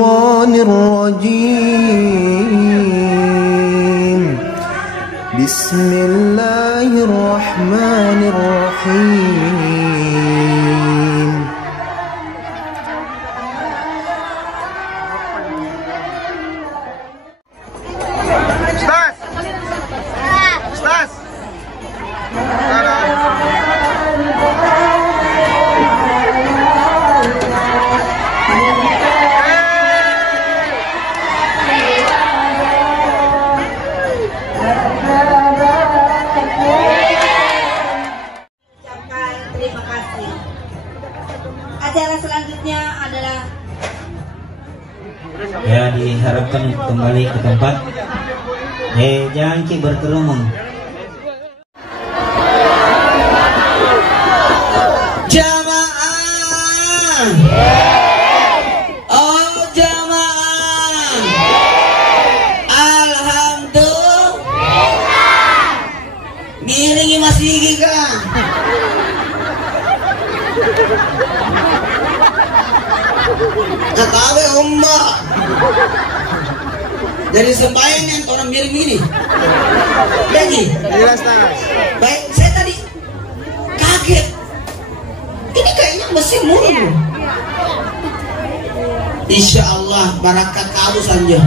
الشيطان الرجيم بسم الله الرحمن الرحيم Terima kasih. Acara selanjutnya adalah ya, diharapkan kembali ke tempat. Jangan berkerumun. Jamaah. Oh jamaah. Alhamdulillah. Miringi masih giga. Ketawa ombak. Dari sembahyang yang orang miring ini. Lagi. Jelas tas. Baik, saya tadi kaget. Ini kayaknya mesin mulu. Insya Allah barakat kamu saja.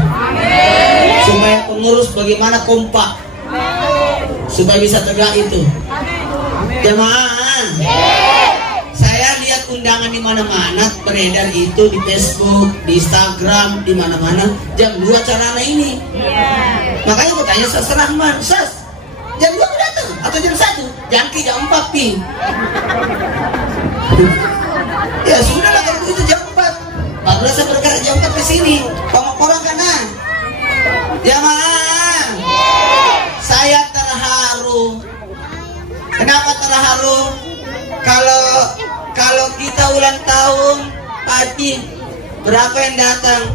Supaya pengurus bagaimana kompak. Supaya bisa tegak itu. Jemaah. Saya lihat undangan di mana-mana beredar itu di Facebook, di Instagram, di mana-mana jam 2 acaranya ini. Makanya aku tanya Sas Rahman, Sas, jam 2 aku datang atau jam 1? Jangki jam 4 pi. Ya sudahlah kalau itu jam 4. Baru saya bergerak jam 4 ke sini. Orang kanan. Jamaah. Saya terharu. Kenapa terharu? Kalau kita ulang tahun, Pak Haji, berapa yang datang?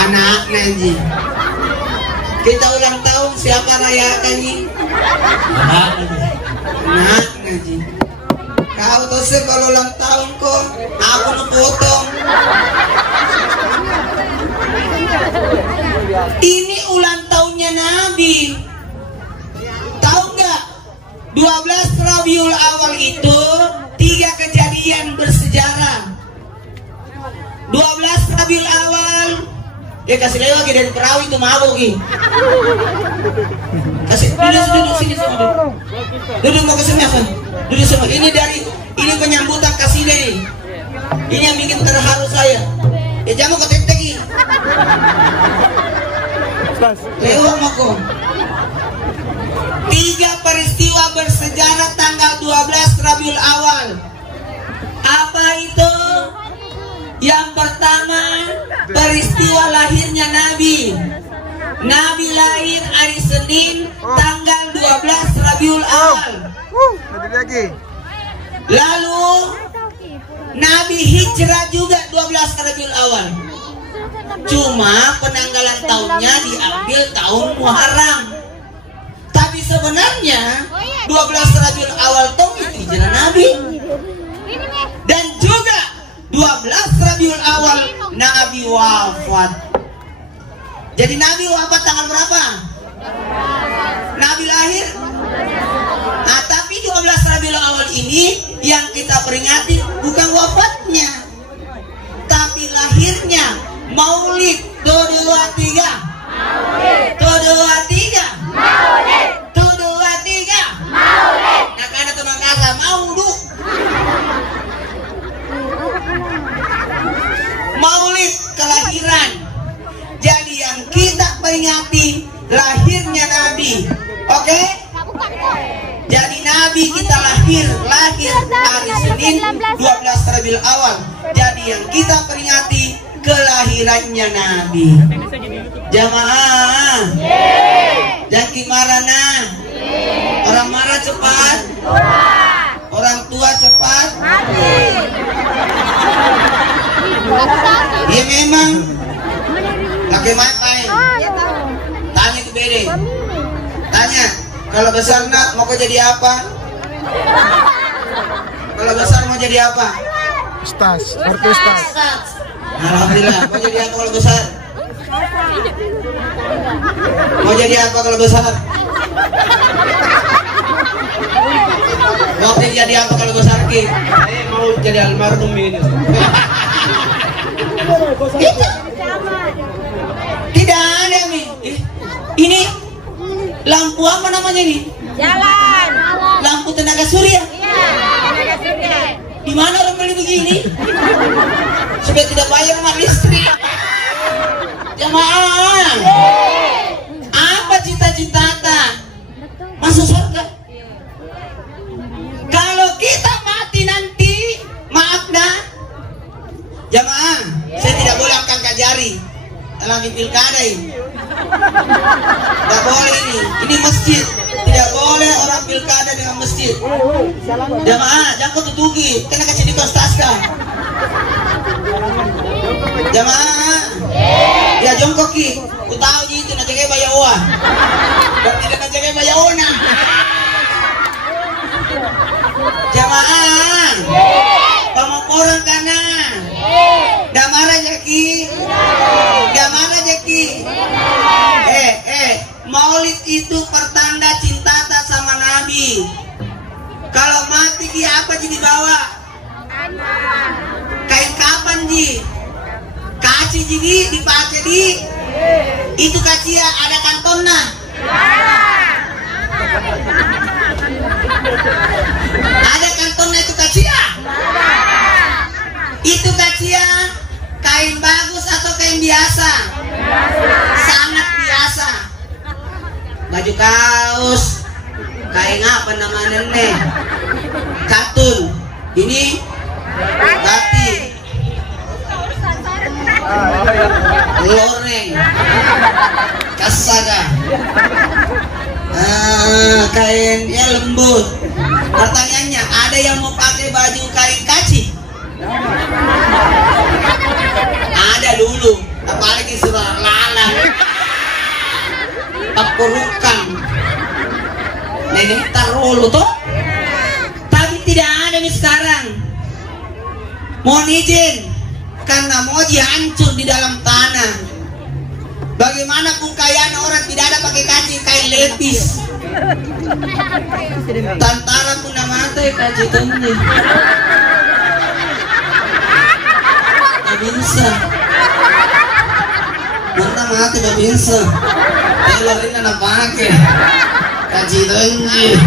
Anaknya Haji. Kita ulang tahun, siapa rayakan Haji? Anaknya Haji. Kau tahu sih kalau ulang tahun kok, aku potong. Ini ulang tahunnya Nabi. Tahu nggak? 12 Rabiul Awal itu 3 kejadian bersejarah. 12 Rabiul Awal, dia kasih lewat lagi dari perahu itu mabuk lagi. Kasih duduk sini semua. Duduk mau ke sini apa? Duduk semua. Ini penyambutan kasih deh. Ini yang bikin terharu saya. Ya jangan ke teki. Lewat mako. 3 peristiwa bersejarah tanggal 12 Rabiul Awal. Apa itu? Yang pertama, peristiwa lahirnya Nabi. Nabi lahir hari Senin tanggal 12 Rabiul Awal. Lalu Nabi hijrah juga 12 Rabiul Awal. Cuma penanggalan tahunnya diambil tahun Muharram. Tapi sebenarnya 12 Rabiul Awal itu hijrah Nabi. Dan juga 12 Rabiul Awal Nabi wafat. Jadi Nabi wafat tanggal berapa? Nabi lahir. Nah, tapi 12 Rabiul Awal ini yang kita peringati bukan wafatnya, tapi lahirnya. Maulid. Tuh 2 3. Maulid. Tuh 2 3. Maulid. Tuh 2 3. Maulid. Nah karena teman kata maulud. Maulid kelahiran. Jadi yang kita peringati lahirnya Nabi. Oke? Jadi Nabi kita lahir hari Senin 12 Rabiul Awal. Jadi yang kita peringati kelahirannya Nabi. Jamaah. Jangan marah nah. Orang marah cepat. Orang tua cepat. Iya memang. Laki main. Tanya ke Bede. Tanya. Kalau besar nak mau jadi apa? Kalau besar mau jadi apa? Ustaz, seperti Ustaz. Alhamdulillah. Mau jadi apa kalau besar? Mau jadi apa kalau besar? Mau jadi apa kalau besar Ki? Saya mau jadi almarhum ini. Tidak ada nih. Ini lampu apa namanya nih? Jalan. Lampu tenaga surya. Iya, tenaga surya. Di mana orang beli begini? Supaya tidak bayar sama listrik. Jamaah. Apa cita-cita kita? Masuk surga. Kalau kita mati nanti, maaf dah. Jamaah, saya tidak boleh angkat jari. Lagi pilkada ini. Tidak boleh ini. Ini masjid. Tidak boleh orang pilkada dengan masjid. Jamaah, jangan kau tutupi. Kena kasih di konstaska. Jamaah. Ya jongkok Ki. Ku tahu itu nak jaga bayawa. Dan tidak nak jaga bayawona. Jamaah. Pamaporan kana. Damara jaki. Damara jaki. Maulid itu pertanda cinta tak sama Nabi. Kalau mati dia apa jadi bawa? Kain kapan ji? Kaci jadi dipakai di itu kacia ada kantonna. Ada kantonna itu kacia. Itu kacia kain bagus atau kain biasa? Sangat biasa. Baju kaos kain apa namanya nih? Katun. Ini batik. Loreng. Kasaga. Kain ya lembut. Pertanyaannya, ada yang mau pakai baju kain kaci? Ada dulu, apalagi sudah lalang. Pakurukan. Nenek taruh toh. Tapi tidak ada nih sekarang. Mohon izin, karena moji hancur di dalam tanah. Bagaimanapun kayaan orang tidak ada pakai kaci kain lepis. Tantara pun nama teh kaci tengah. Tak bisa. Mana mati tak bisa. Telorin nak pakai kaci tengah.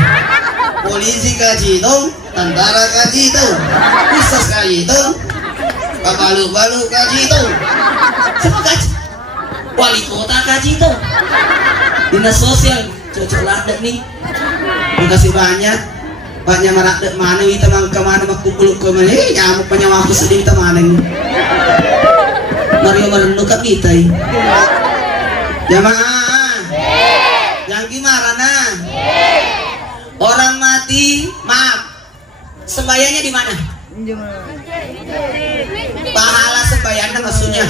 Polisi kaci itu, tentara kaci itu, pusat kaci itu. Balu-balu kaji itu. Siapa kaji? Wali kota kaji itu. Dinas sosial cocok ladak nih. Terima kasih banyak. Banyak maradak mana kita mang kemana mak kumpul ke mana? Nyamuk penyawa aku sedih kita mana nih? Mario merenungkan kita ini. Jamaah. Yang gimana nah? Orang mati, maaf. Sembayangnya di mana? Pahala sembayangnya maksudnya.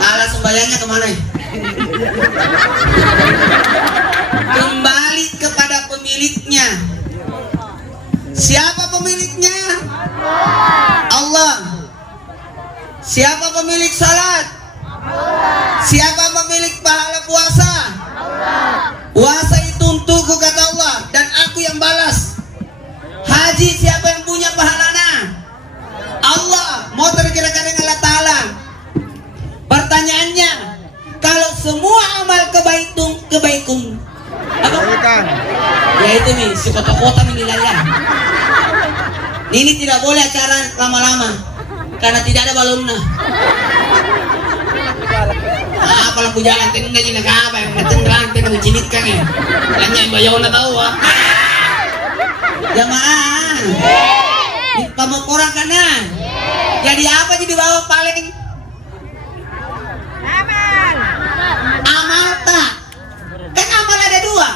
Pahala sembayangnya kemana? Kembali kepada pemiliknya. Siapa pemiliknya? Allah. Siapa pemilik salat? Siapa pemilik pahala puasa? Puasa itu untukku kata Allah, dan aku yang balas. Haji siapa yang punya pahalanya? Allah. Mau terkira-kira dengan Allah Ta'ala. Pertanyaannya, kalau semua amal kebaikum apa? Ya itu nih, si kota-kota menilainya. Ini tidak boleh acara lama-lama karena tidak ada balonnya. Apa lampu jalan tenang aja nak apa yang ngecenderang tenang mencinitkan ya. Hanya yang bayar nak tahu ah. Jamaah, di Pamukoran kana. Jadi apa jadi bawa paling? Amal tak. Kan amal ada dua.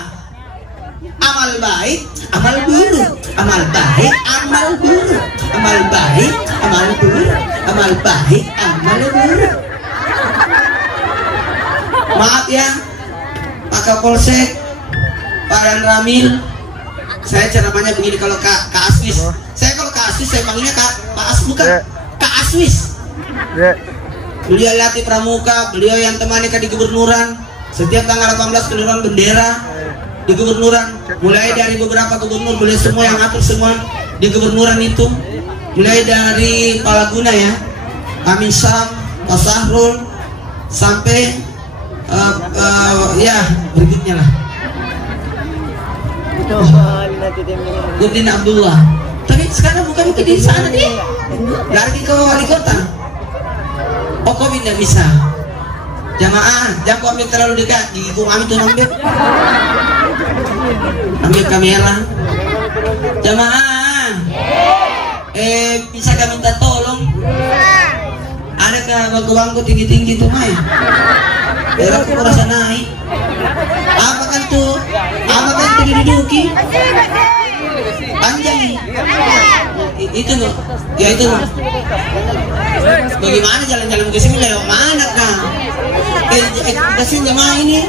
Amal baik, amal buruk. Amal baik, amal buruk. Amal baik, amal buruk. Amal baik, amal buruk. Maaf ya, Pak Kapolsek, Pak Dan Ramil. Saya ceramahnya begini, kalau Kak Asmis. Saya kalau Kak Asmis saya panggilnya Kak As, bukan Kak As Swiss. Beliau latih pramuka, beliau yang temani di gubernuran. Setiap tanggal 18 penurunan bendera di gubernuran. Mulai dari beberapa gubernur, beliau semua yang atur semua di gubernuran itu. Mulai dari Palaguna ya, Amin Sam, Pak Sahrul, sampai ya berikutnya lah. Nurdin Abdullah. Tapi sekarang bukan di sana dia, lari ke wali kota. Oh, kok tidak bisa? Jamaah, jangan kau ambil terlalu dekat. Gigi kau ambil tuh ambil kamera. Jamaah, bisa kami minta tolong? Adakah bangku-bangku tinggi-tinggi tuh, Mai? Biar aku merasa naik. Apa kan tuh diduduki? Panjang nih. Itu loh. Ya itu loh. Bagaimana jalan-jalan ke sini lewat mana kah? Kasih jamaah ini.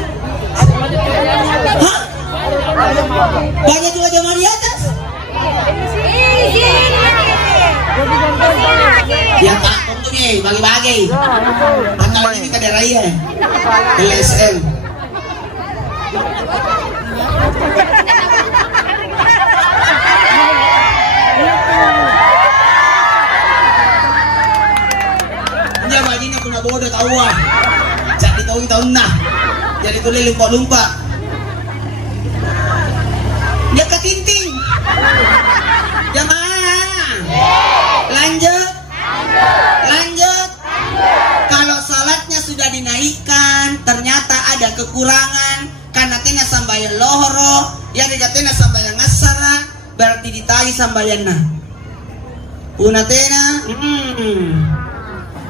Hah? Banyak juga jamaah di atas. Ya Pak, untuk nih bagi-bagi. Akal ini kada raya. LSM. Dia baginya punya bodoh tahuan. Jadi tahu nah. Jadi kuliah lumpa-lumpa. Dia ketinting. Jamaah. Lanjut. Kalau salatnya sudah dinaikkan, ternyata ada kekurangan karena tena sambayan lohoro, yang dijatena sambayan ngasara, berarti ditahi sambayanna. Una tena,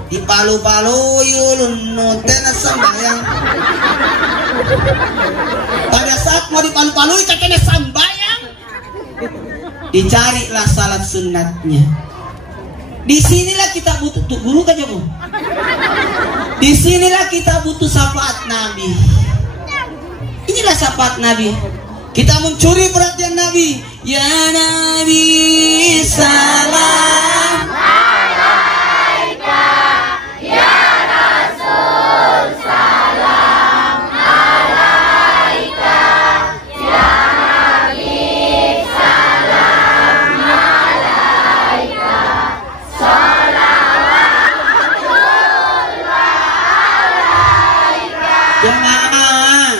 dipalu-palu yulun tena sambayang. Pada saat mau dipalu-palui katanya sambayang, dicarilah salat sunnatnya. Disinilah kita butuh guru kan Joko. Disinilah kita butuh syafaat Nabi. Inilah syafaat Nabi. Kita mencuri perhatian Nabi. Ya Nabi salam alaika, ya Rasul salam alaika, ya Nabi salam alaika, salawatullah alaika. Jemaah,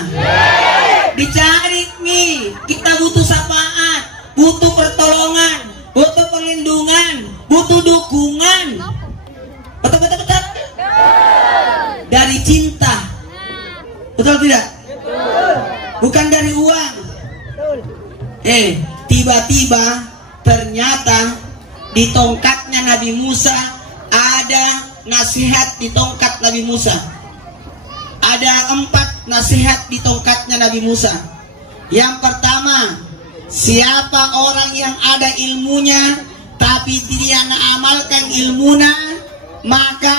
dicari nih, kita butuh syafaat, butuh pertolongan, butuh perlindungan, butuh dukungan. Betul. Dari cinta. Betul tidak? Bukan dari uang. Tiba-tiba ternyata di tongkatnya Nabi Musa ada nasihat di tongkat Nabi Musa. Ada 4 nasihat di tongkatnya Nabi Musa. Yang pertama, siapa orang yang ada ilmunya tapi tidak mengamalkan ilmunya, maka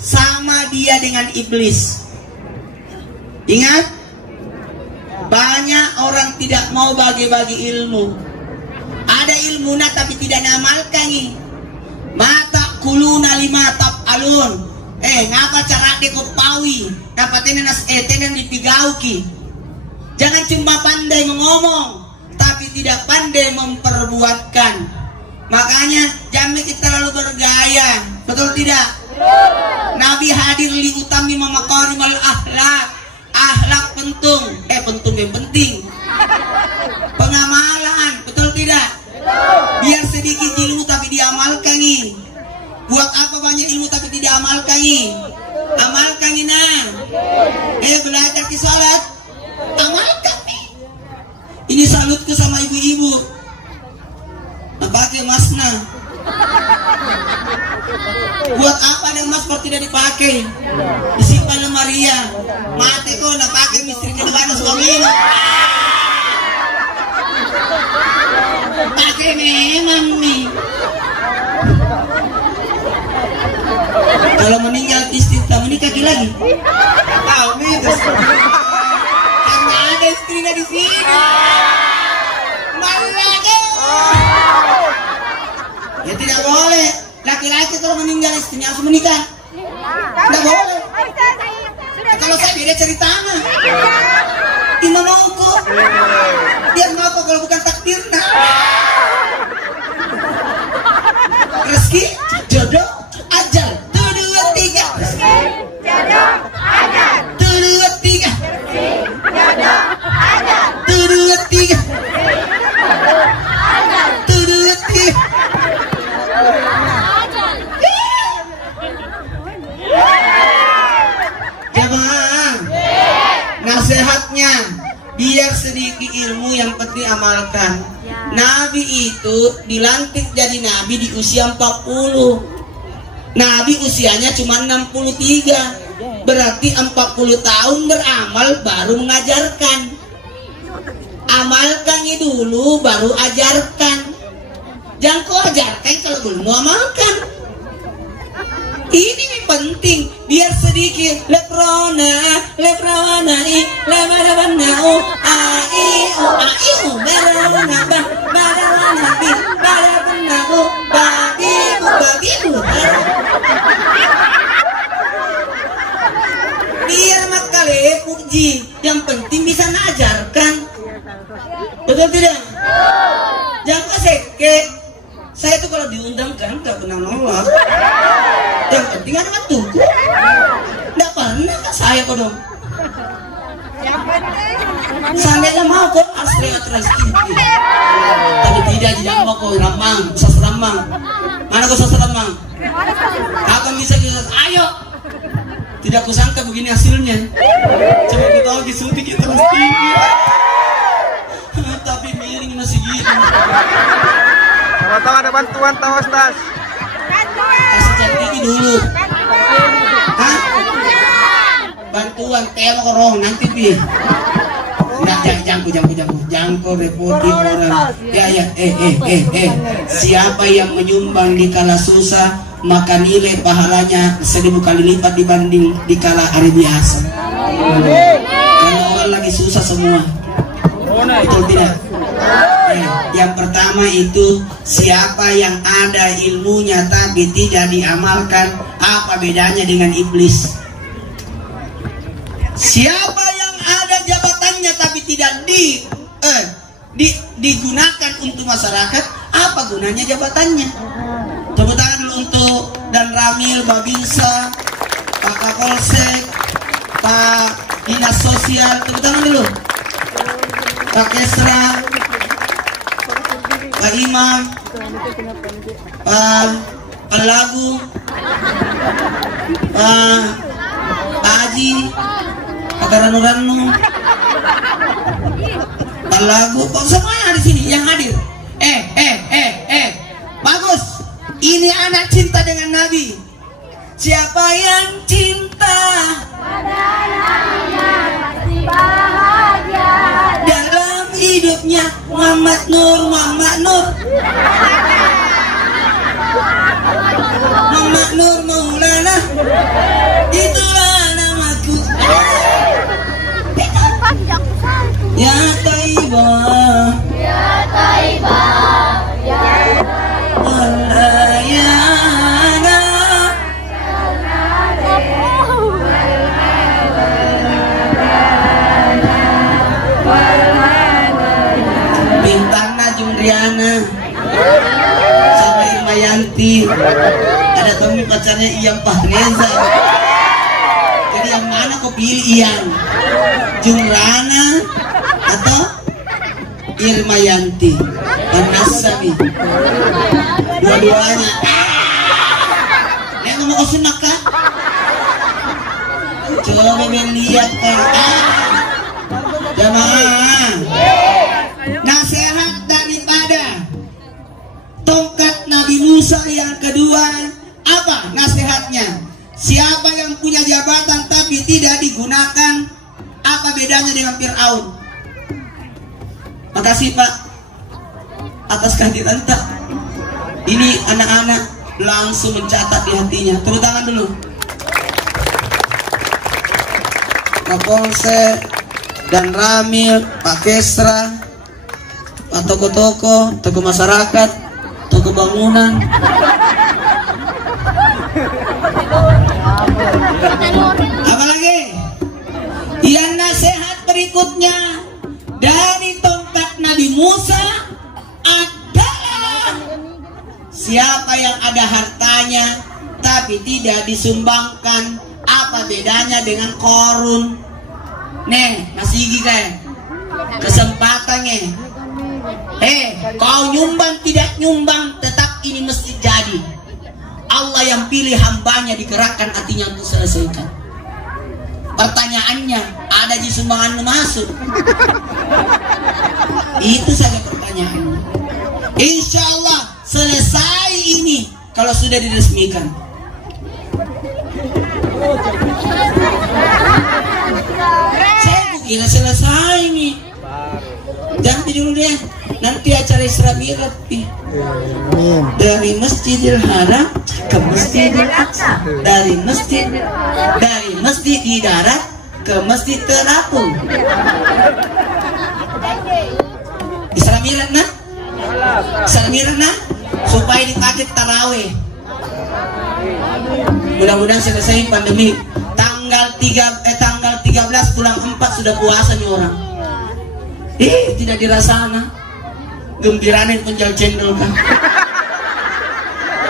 sama dia dengan iblis. Ingat, banyak orang tidak mau bagi-bagi ilmu. Ada ilmunya tapi tidak mengamalkan. Mata kuluna lima tap alun. Ngapa cara dikopawi? Ngapa tenan dipigauki? Jangan cuma pandai mengomong, tapi tidak pandai memperbuatkan. Makanya jangan kita terlalu bergaya. Betul tidak? Nabi hadir li utami mamaqarimal akhlak. Akhlak penting. Pengamalan, betul tidak? Biar sedikit ilmu tapi diamalkan. Buat apa banyak ilmu tapi tidak amalkan? Amalkan nah. Belajar di salat, amalkan nih. Ini salutku sama ibu-ibu. Pakai masna. Buat apa ada emas kalau tidak dipakai? Disimpan lemari ya. Mati kok nak pakai misteri kedua suaminya. Pakai memang nih. Kalau meninggal istri tak menikah lagi. Tahu nih terus. Karena ada istrinya di sini. Malah ya tidak boleh. laki-laki kalau meninggal istrinya harus menikah. Nggak boleh. Kalau saya beda ceritanya. Ima mau kok. Dia mau kok kalau bukan takdirnya. Rezeki, jodoh, ajal. 1, 2, 3. Rezeki, jodoh, ajal. 1, 2, 3. Rezeki, jodoh, ajal. 1, 2, 3. 1, 2, 3. Jemaah, nasihatnya biar sedikit ilmu yang penting amalkan. Nabi itu dilantik jadi nabi di usia 40. Nabi usianya cuma 63. Berarti 40 tahun beramal baru mengajarkan. Amalkan dulu baru ajarkan. Jangan kau ajarkan kalau belum mau amalkan. Ini penting biar sedikit leprona i lemarabana u ai u barana ba barana bi barana u bagimu biar mat kali puji, yang penting bisa ngajarkan. Betul tidak? Jangan seke. Saya tuh kalau diundang kan gak pernah nolak. Yang penting ada tunggu. Nggak pernah saya kok dong. Yang penting Seandainya mau kok asli rezeki. Tapi tidak mau kok ramang, sasramang. Mana kok sasramang? Kapan bisa kita? Ayo. Tidak kusangka begini hasilnya. Coba kita lagi suntik kita mesti. Tapi miring masih gitu. Tahu ada bantuan tahu Ustaz. Kasih cantik dulu. Hah? Bantuan tema korong nanti pi. Nggak jangko repotin orang. Ya siapa yang menyumbang di kala susah maka nilai pahalanya 1000 kali lipat dibanding di kala hari biasa. Karena orang lagi susah semua. Betul tidak? Yang pertama itu siapa yang ada ilmunya tapi tidak diamalkan, apa bedanya dengan iblis? Siapa yang ada jabatannya tapi tidak digunakan untuk masyarakat, apa gunanya jabatannya? Tepuk tangan dulu untuk Dan Ramil, Babinsa, Pak Kapolsek, Pak Dinas Sosial, tepuk tangan dulu. Pak Kesra, Pak Imam, Pak Lagu, Pak Haji, Pak Ranu, Pak Lagu, kok semuanya di sini yang hadir. Bagus. Ini anak cinta dengan Nabi. Siapa yang cinta pada Nabinya pasti bahagia. dalam hidupnya? Muhammad Nur Maulana, itulah namaku. Ya Taibah, Ya Taibah, Ya Walayana. Bintangna Jumriana sama Irmayanti. Ada temen pacarnya Iyam Fahreza. Jadi yang mana kau pilih Iyam? Jumrana atau Irmayanti? Banasabi. Dua-duanya. Nek ngomong kau sunak kah? Coba melihat kan. Jamaah. Nasihat daripada tongkat Nabi Musa yang kedua, apa nasihatnya? Siapa yang punya jabatan tapi tidak digunakan, apa bedanya dengan Fir'aun? Makasih Pak atas kehadiran tak. Ini anak-anak langsung mencatat di hatinya. Tepuk tangan dulu. Kapolsek Dan Ramil, Pak Kesra, Pak toko-toko, toko masyarakat, toko bangunan, tapi tidak disumbangkan. Apa bedanya dengan korun? Nih, masih gigi kan? Kesempatannya. Kau nyumbang tidak nyumbang, tetap ini mesti jadi. Allah yang pilih hambanya, digerakkan hatinya untuk selesaikan. Pertanyaannya, ada di sumbangan masuk? Itu saja pertanyaannya. Insya Allah selesai ini kalau sudah diresmikan. Saya kira selesai nih. Jangan dulu deh. Nanti acara Isra Mi'raj dari Masjidil Haram ke Masjidil Aqsa, dari masjid di darat ke Masjid Terapung. Isra Mi'raj nah? Isra Mi'raj nah? Supaya dipakai taraweh. Mudah-mudahan selesai pandemi. Tanggal 13 bulan 4 sudah puasa nih orang. Tidak dirasana. Gembiranin penjal cendol kan.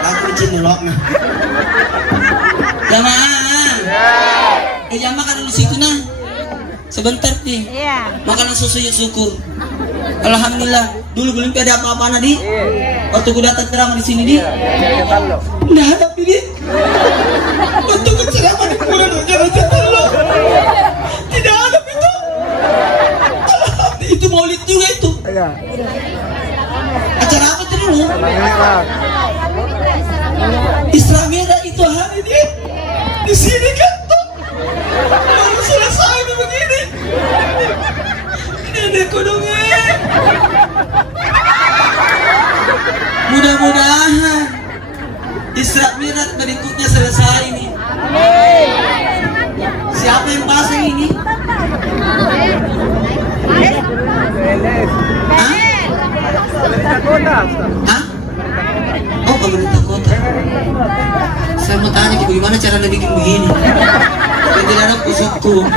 Aku cendelok nah. Jamaah. Jangan makan dulu situ nah. Sebentar nih. Makanan susu ya syukur. Alhamdulillah. Dulu belum ada apa-apa nadi. Waktu gue datang ceramah di sini di. Nggak ada ini. Waktu gue ceramah di kuburan lo. Tidak ada itu. Alhamdulillah itu maulid juga itu. Acara apa itu dulu? Isra Mi'raj itu hari ini. Di sini kan tuh. Baru selesai begini. Nenek kodongnya. Mudah-mudahan Isra Mi'raj berikutnya selesai ini. Siapa yang pasang ini? Hah? Oh, pemerintah kota. Saya mau tanya bagaimana cara bikin begini. Tidak ada pusatku.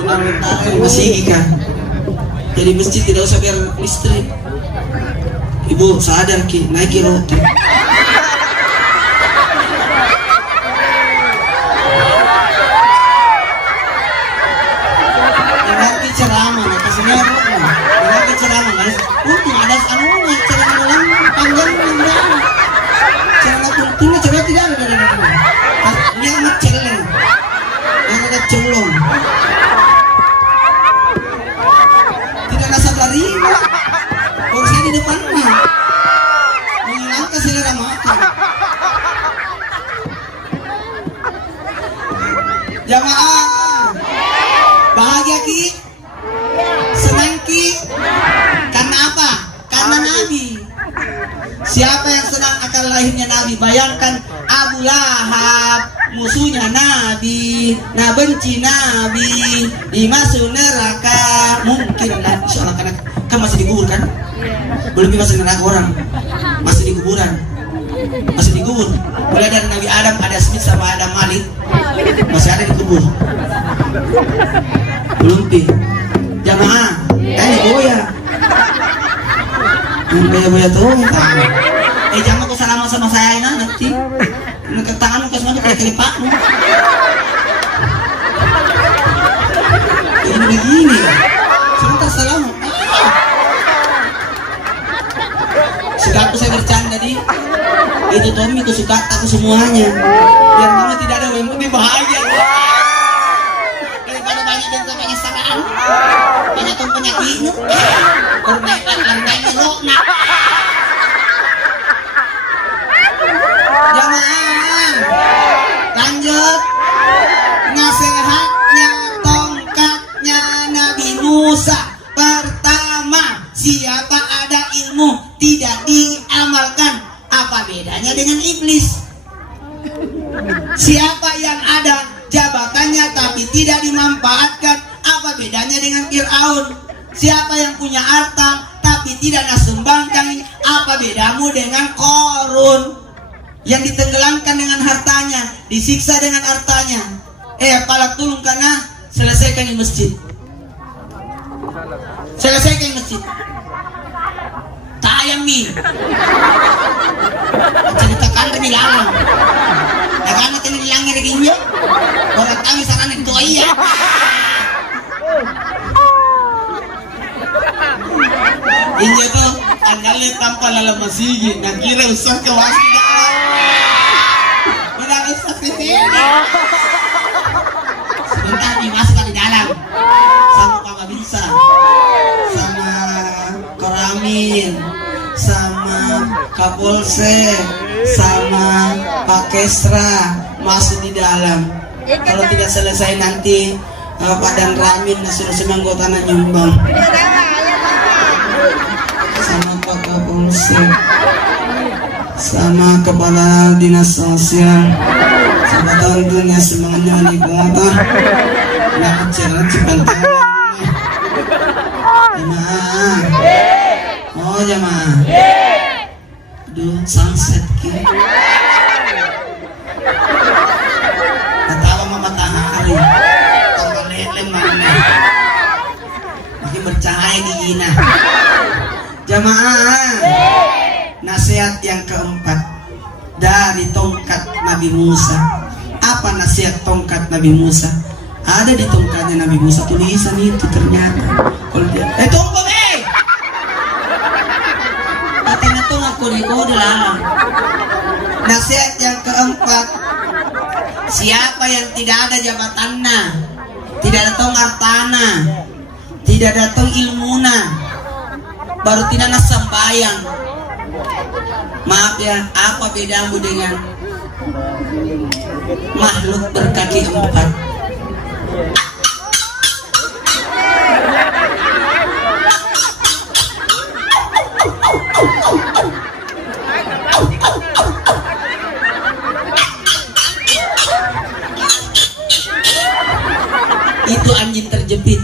Benar-benar masih kan. Jadi masjid tidak usah biar listrik. Ibu sadar ki, naiki roti. Nanti ceramah, nanti semua nanti ceramah guys. Untung ada anunya ceramah dalam panjang ceramah. Ceramah pentingnya ceramah tidak ada dari mana. Ini amat celeng, amat celong. Tidak nasab lari. Saya di depannya menghilangkan selera makan. Jamaah bahagia ki, senang ki. Karena apa? Karena Nabi. Siapa yang senang akan lahirnya Nabi? Bayangkan Abu Lahab, musuhnya Nabi, nah benci Nabi, dimasuk neraka. Mungkin lah, insya Allah karena kan masih dikubur kan? Belum masuk neraka orang, masih di kuburan, masih dikubur. Mulai dari Nabi Adam, ada Smith sama Adam Malik, masih ada di kubur. Belum pi. Jamaah, boya. Boya tuh. Jangan kau salaman sama saya nanti. Ke tangan ke semua kayak kelipat. Ini begini. Sebentar salaman. Suka aku saya bercanda di. Itu Tommy aku suka aku semuanya. Biar mama tidak ada yang lebih bahagia. Daripada banyak dan penyesalan. Banyak tuh penyakitnya. Korban lo nak. Jamaah lanjut. Nasihatnya tongkatnya Nabi Musa. Pertama, siapa ada ilmu tidak diamalkan, apa bedanya dengan iblis? Siapa yang ada jabatannya tapi tidak dimanfaatkan, apa bedanya dengan Fir'aun? Siapa yang punya harta tapi tidak disumbangkan, apa bedamu dengan Korun yang ditenggelamkan dengan hartanya, disiksa dengan hartanya? Apalah tulung karena selesaikan di masjid. Selesaikan masjid. Tayang nih. Ceritakan demi larang. Karena tadi bilangnya di ginjo. Orang kami saran itu iya. Injo tuh andalnya tanpa lalu masigi. Nah kira usah ke wasi. Udah usah di sini. Sebentar dimasukkan di dalam. Sama Pak Bisa, sama Koramin, sama Kapolsek, sama Pak Kesra masuk di dalam. Kalau tidak selesai nanti Pak Dan Ramin suruh anggota nyumbang. Sama Pak Kapolsek, sama Kepala Dinas Sosial, sama tentunya semuanya di kota. Nah, cerah cipantan. Jemaah. Oh jemaah. Aduh, sunset ki. Ketawa sama matahari. Tambah leleng mana. Makin bercahaya di Gina. Jemaah. Nasihat yang keempat dari tongkat Nabi Musa. Apa nasihat tongkat Nabi Musa? Ada di tongkatnya Nabi Musa tulisan itu ternyata. Kalau dia, tunggu katanya tuh aku di dalam. Nasihat yang keempat, siapa yang tidak ada jabatannya, tidak ada tong hartana, tidak ada tong ilmuna, baru tidak nasambayang. Maaf ya, apa bedamu dengan makhluk berkaki empat? Itu anjing terjepit.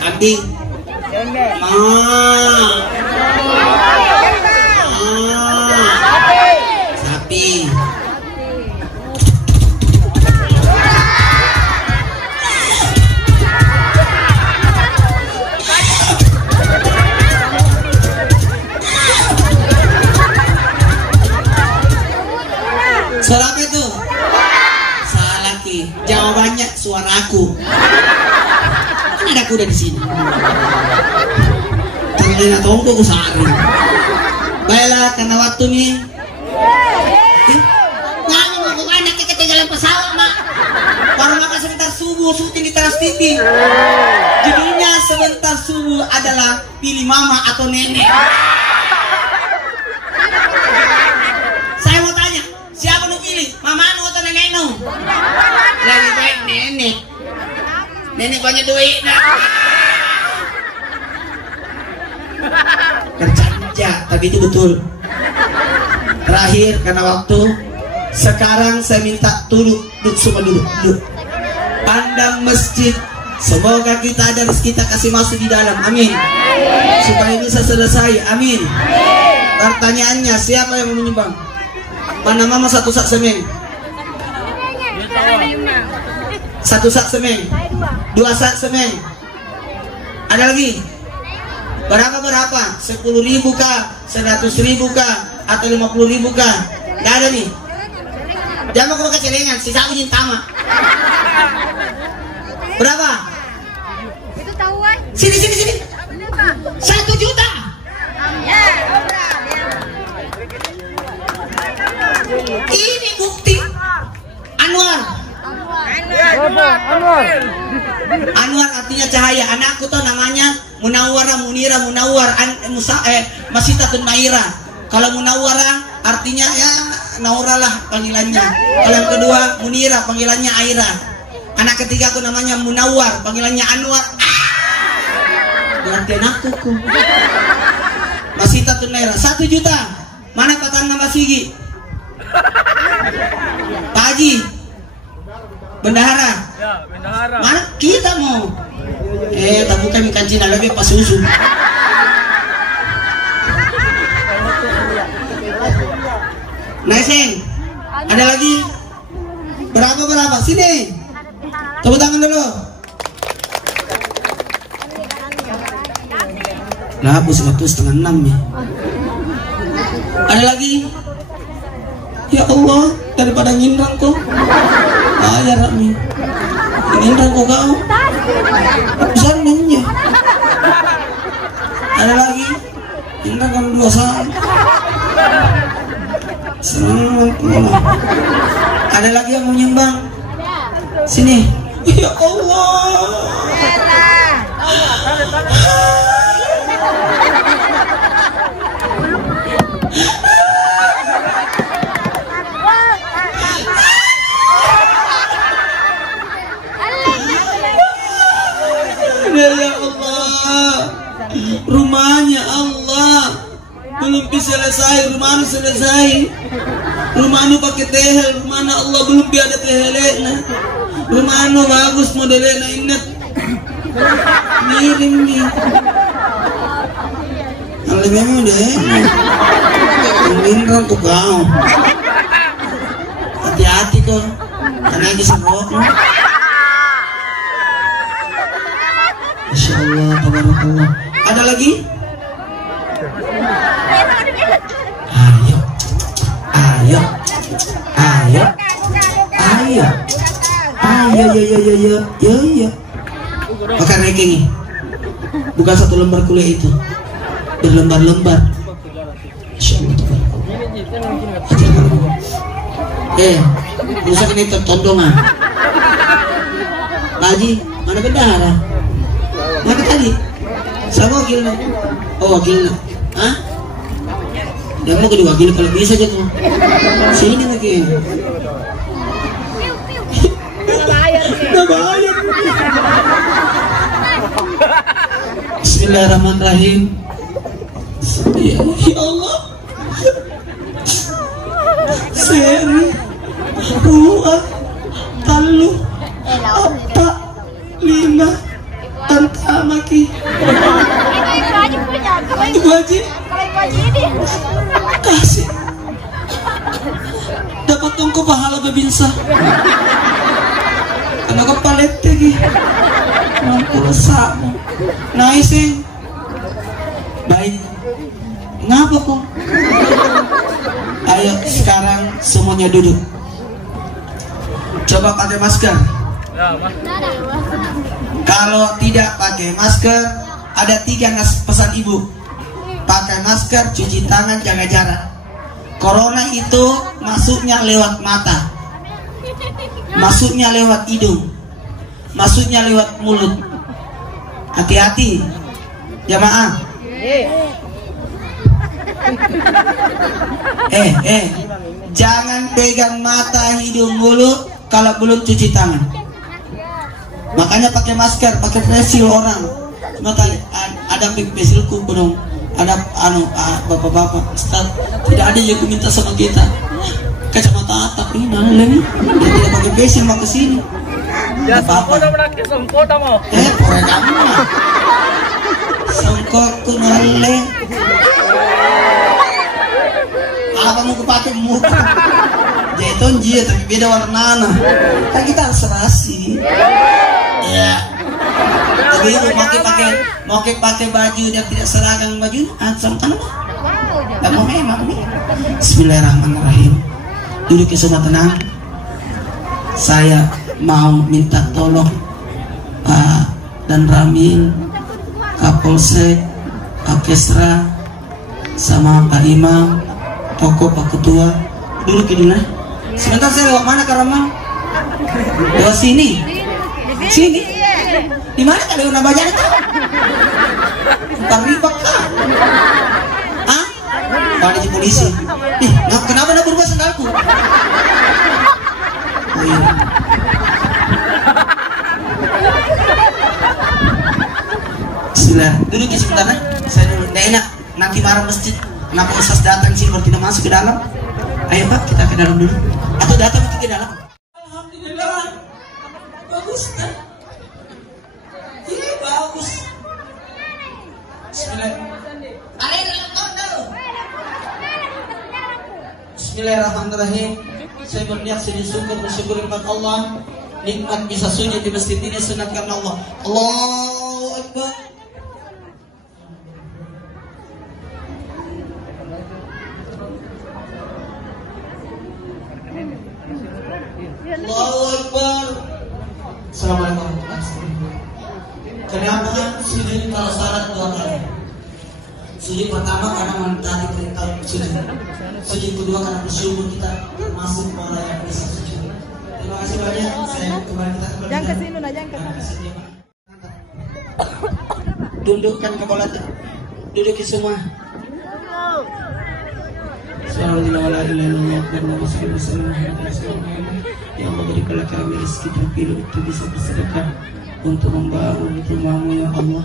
Kambing. Sapi. Suara apa itu? Salah ki. Jawabannya suaraku. Kan ada kuda di sini. Ternyata tongko ku sari. Baiklah karena waktu nih. Kamu mau kemana? Ketinggalan pesawat mak. Baru makan sebentar subuh syuting di Trans TV. Judulnya sebentar subuh adalah pilih mama atau nenek. Saya mau tanya, siapa nu pilih? Mama nu atau nenek nu? Lebih baik nenek. Nenek banyak duit. Bercanda, tapi itu betul. Terakhir karena waktu, sekarang saya minta duduk semua duduk. Pandang masjid. Semoga kita dan kita kasih masuk di dalam. Amin. Supaya bisa selesai. Amin. Pertanyaannya, siapa yang mau menyumbang? Mana mama satu sak semeng? Satu sak semeng? Dua sak semeng? Ada lagi? Berapa? 10.000 kah? 100.000 kah? Atau 50.000 kah? Gak ada nih. Jangan mau ke celengan, sisa aku tama. Berapa? Itu tahuan. Sini. 1 juta. Ya. Ini bukti. Anwar. Anwar artinya cahaya. Anakku tuh namanya Munawwarah, Munira, Munawwar, Masitatun Naira. Kalau Munawwarah artinya ya Naura lah panggilannya. Kalau yang kedua Munira panggilannya Aira. Anak ketiga aku namanya Munawwar panggilannya Anwar. Berarti anakku. Masitatun Naira 1 juta. Mana Patan Mbak Sigi? Pak Haji, bendahara. Ya, bendahara. Mana kita mau? Tapi kami kancing lagi pas susu. Naiseng, ada lagi? Berapa? Sini. Tepuk tangan dulu. Nah, bos waktu 5:30 ya. Ada lagi? Ya Allah, daripada ngindrang kok. Ya Rami. Ngindrang kok kau. Besar nanya. Ada lagi? Ngindrang kan 2 saat. Senang. Ada lagi yang mau nyumbang? Sini. Ya Allah. Ya Allah, rumahnya Allah belum bisa selesai, rumahnya selesai, rumahnya pakai tehel, rumahnya Allah belum ada tehelnya, rumahnya bagus modelnya ingat, miring nih, kalau memang deh, minrang tuh kau, hati-hati kok, karena ini semua. Masya Allah, tabarakallah. Ada lagi? Ayo, ayo, ayo, ayo, ayo. Makan ranking. Bukan 1 lembar kuliah itu, berlembar-lembar. Masya Allah, tabarakallah. Rusak ini tertondongan. Haji, mana bendahara? Mana tadi? Sama wakilnya? Oh wakilnya. Hah? Yang mau kedua wakil kalau bisa aja tuh. Sini lagi. Udah bayar. Bismillahirrahmanirrahim. Ya Allah. Seri. Ruah. Talu. Apa. 5. Antamaki. Ibu Haji punya. Ibu Haji. Kalau Ibu Haji ini. Kasih. Dapat tongko pahala bebinsa. Anak kepalet lagi. Mampu lesamu. Naising. Baik. Ngapa kok? Ayo sekarang semuanya duduk. Coba pakai masker. Kalau tidak pakai masker, ada 3 pesan ibu. Pakai masker, cuci tangan, jaga jarak. Corona itu masuknya lewat mata, masuknya lewat hidung, masuknya lewat mulut. Hati-hati, jamaah. Jangan pegang mata, hidung, mulut kalau belum cuci tangan. Makanya pakai masker, pakai facial orang. Cuma tadi ada facialku belum, ada bapak-bapak, Ustaz, tidak ada yang minta sama kita. Kacamata atap ini naleng, dia tidak pakai facial mau kesini. Ya apa-apa. Songkota mo. Pore kamu mah. Songkotku naleng. Apa mau kepake muka? Jaiton jia tapi beda warnana. Kan kita harus serasi. Ya. Tapi itu mau pakai baju yang tidak seragam baju, sama kan? Tak mau memang. Bismillahirrahmanirrahim. Duduk semua tenang. Saya mau minta tolong Pak dan Ramil, Kapolsek, Kapkesra, sama Pak Imam, Tokoh Pak Ketua. Duduk di mana? Sebentar saya lewat mana Kak Ramil? Lewat sini. Sini. Di mana Kak Leona Bajana tahu? Tentang ribak Kak. Hah? Pada di polisi. Kenapa nak berubah sendalku? Oh iya. Bismillah. Duduk ya sebentar ya. Saya dulu. Nggak enak. Nanti marah masjid. Kenapa Ustaz datang sini baru tidak masuk ke dalam? Ayo Pak, kita ke dalam dulu. Atau datang ke dalam? Alhamdulillah. Bagus kan? Ini bagus. Bismillahirrahmanirrahim. Saya berniat sujud syukur bersyukur kepada Allah nikmat bisa sujud di masjid ini sunat karena Allah. Allahu Akbar. Allahu Akbar. Assalamualaikum warahmatullahi wabarakatuh. Kenapa sujud kalau salat 2 kali? Sujud pertama karena mentari perintah sujud. Sujud kedua karena bersyukur kita masuk orang yang bisa sujud. Terima kasih banyak. Saya kembali kita kembali. Jangan ke sini, jangan ke sini. Tundukkan kepala. Duduk semua. Ya Allah, berikanlah kami rezeki dan hidup itu bisa bersedekah untuk membangun rumahmu ya Allah.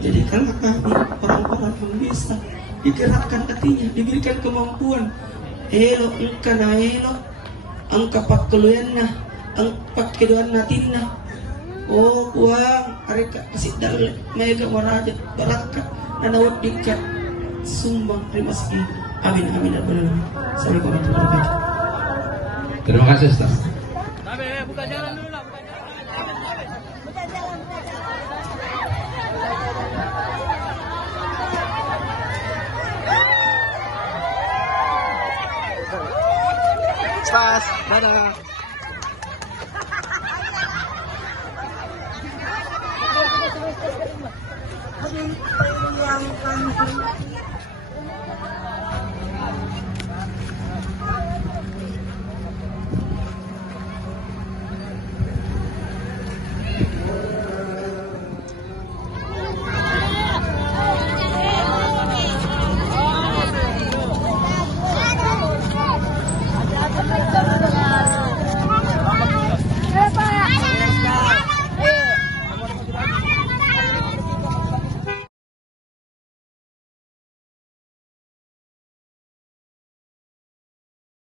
Jadikanlah kami orang-orang yang bisa digerakkan hatinya, diberikan kemampuan. Elok engkau na elok, angka pakkeluyanna, angka keduanna tinna. Oh kuang, mereka kasih dalil, mega waraja, berakat, dan awat dikat, sumbang terima kasih. Amin amin amin. Assalamualaikum warahmatullahi wabarakatuh. Terima kasih Ustaz. Buka jalan dulu lah, buka jalan. Ustaz, dadah. Yang